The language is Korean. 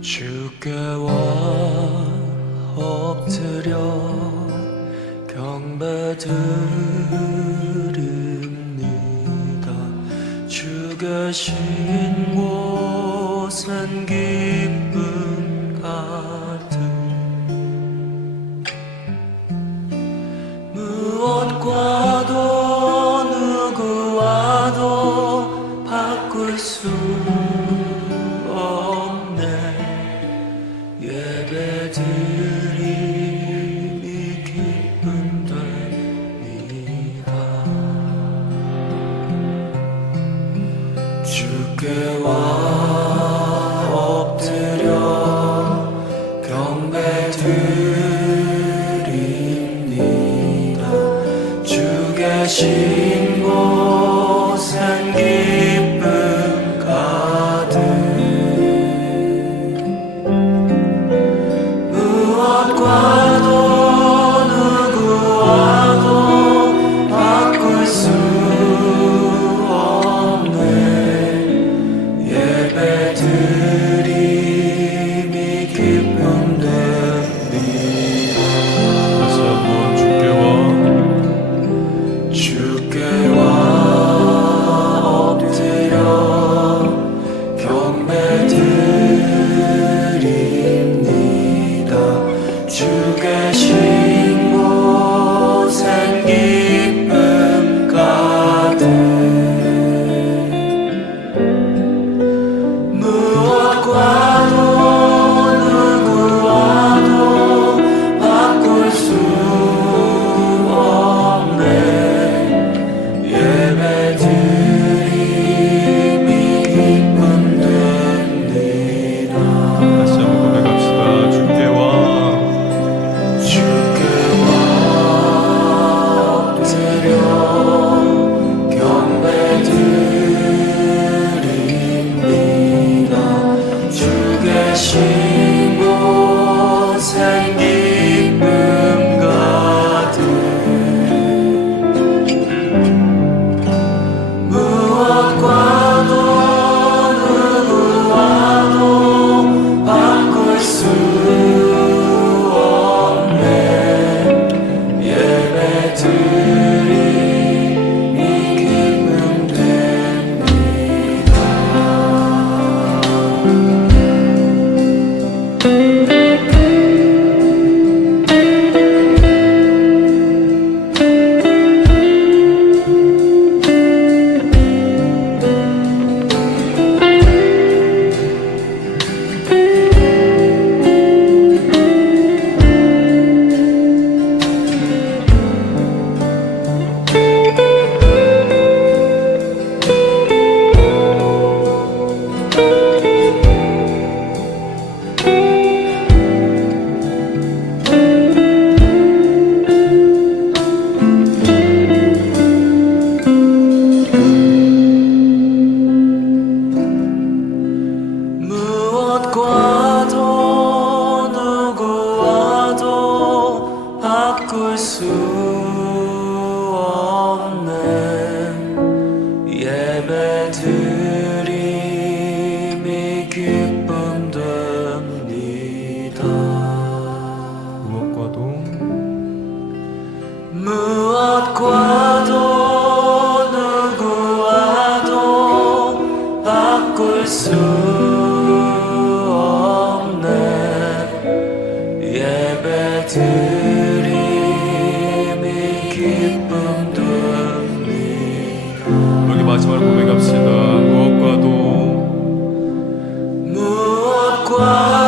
주께와 엎드려 경배드립니다. 주 계신 곳엔 기쁨 가득. 무엇과도 누구와도 바꿀 수 드립니다. 주계신 곳엔 수 없는 예배드림이 기쁨 됩니다. 무엇과도? 무엇과도 누구와도 바꿀 수 quoi.